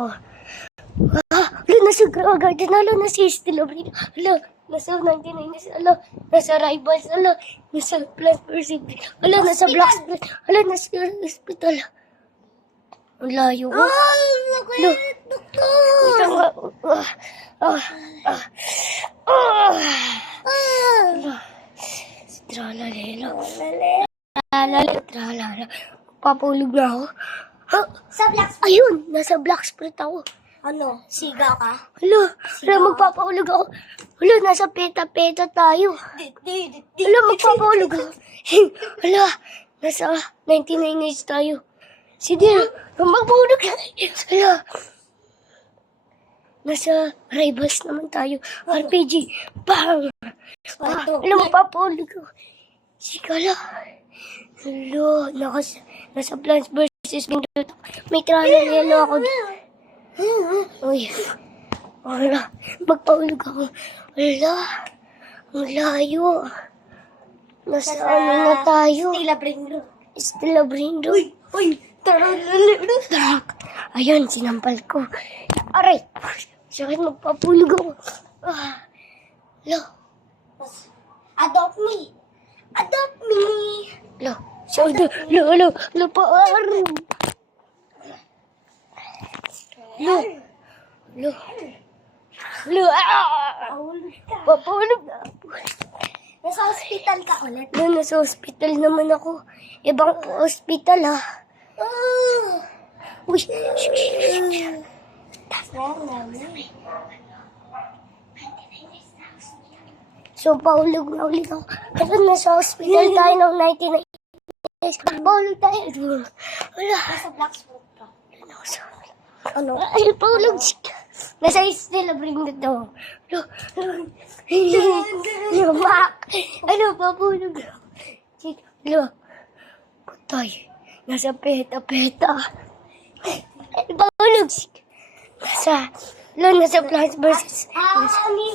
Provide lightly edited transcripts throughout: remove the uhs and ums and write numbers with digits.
ako. Hala, nasa Grow Garden. Hala, nasa Stella Brino. Hala, nasa 99. Hala, nasa Rivals. Hala, nasa Plus Percent. Hala, nasa Blacksburg. Hala, nasa hospital. Ang layo ko. Hala, wait lang nga. Hala, si Tralalelo. Tralalelo. Papulog na ako. Sa Blacksburg. Ayun, nasa Blacksburg ako. Ano? Siga ka? Hala, magpapaulog ako. Hala, nasa peta-peta tayo. Hala, magpapaulog ako. Hala, nasa 99 years tayo. Sige, magpapaulog na. Hala, nasa Rivals naman tayo. RPG, bang! Hala, magpapaulog ako. Sige, hala. Hala, nasa Plants vs. Windows. May Tralalelo ako. Uy, wala, magpaulog ako. Wala, ang layo. Nasa ano na tayo? Stella Brino. Uy, Tarak. Ayun, sinampal ko. Aray, sakit, magpapulog ako. Lo. Adopt me. Adopt me. Lo, lo, paar. Lo, papulog na. Nasa hospital ka ulit. Nasa hospital naman ako. Ibang hospital, ha. Uy, so, paulog na ulit ako. Ito, nasa hospital tayo ng 99. Paulog tayo. Wala. Nasa Blacksburg ka. Ano? Ay, paulog. Nasa Stella Brino daw. Ano, papulog. Lo, patay. Nasa peta-peta. Ay, paulog. Nasa Plants vs. Aoni.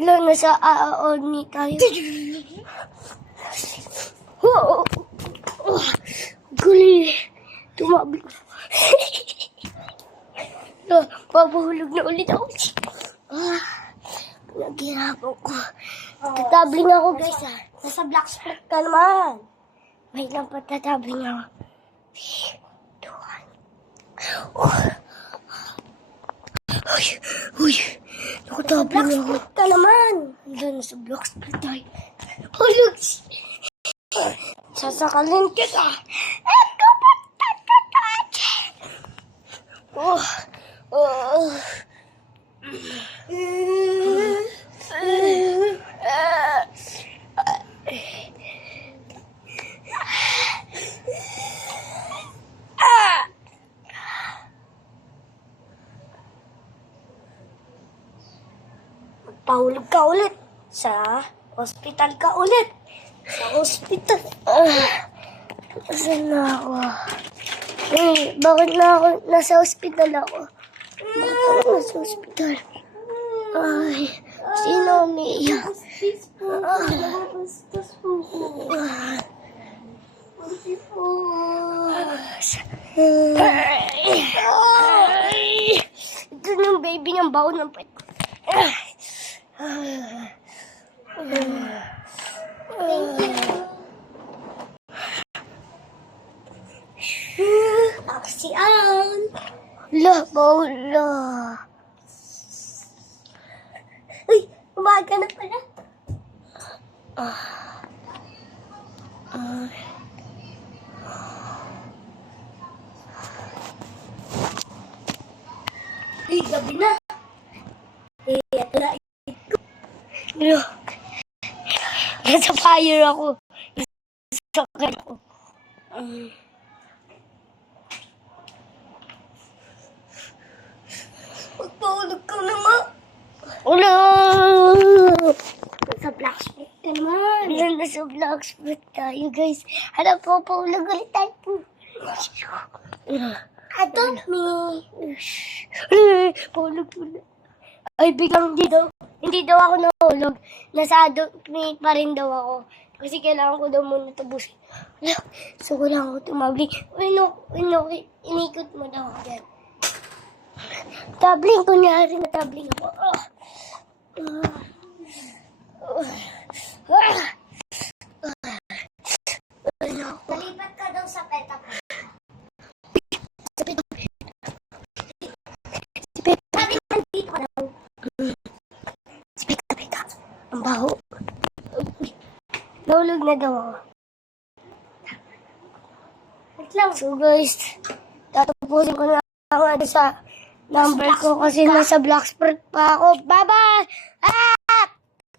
Nasa Aoni tayo. Guli. Tumabig. Pabuhulog na ulit ako. Naghirapan ko. Tatabling ako, guys, ha. Nasa Blacksburg ka naman. May lang pa, tatabling ako. Uy, nakatabling ako. Ka naman. Hanggang nasa Blacksburg tayo. Hulog. Sasakalin kita. Paulog ka ulit. Sa hospital ka ulit. Sa hospital. Saan na ako? Bakit na ako? Nasa hospital ako. Bakit nasa hospital? Ay, sino umiiyak? Ito na yung baby niyang baon ng pet. Aksiyan. Baula. Uy, umaga na pala. Uy, gabi na. Ito na. Look. Nasa fire ako. Sakit ako. Magpaulog ka naman. Ulo! Sa Blacksburg ka naman. Nasa Blacksburg tayo, guys. Hanap po, paulog ulit tayo po. Adopt me. Paulog ulit. Ay, biglang hindi daw ako nahulog. Nasa adopt me pa rin daw ako. Kasi kailangan ko daw muna tapusin. Wala. So, kailangan ko tumabling. Inikot mo daw ako dyan. Tabling, kunyari na tabling ako. Nalipat ka daw sa peta ko. Sabi ko, nandito ka daw. Pika. Ang baho. Nahulog na daw ako. Wait lang. So guys, tatapusin ko na nga sa number ko kasi nasa Blacksport pa ako. Bye-bye!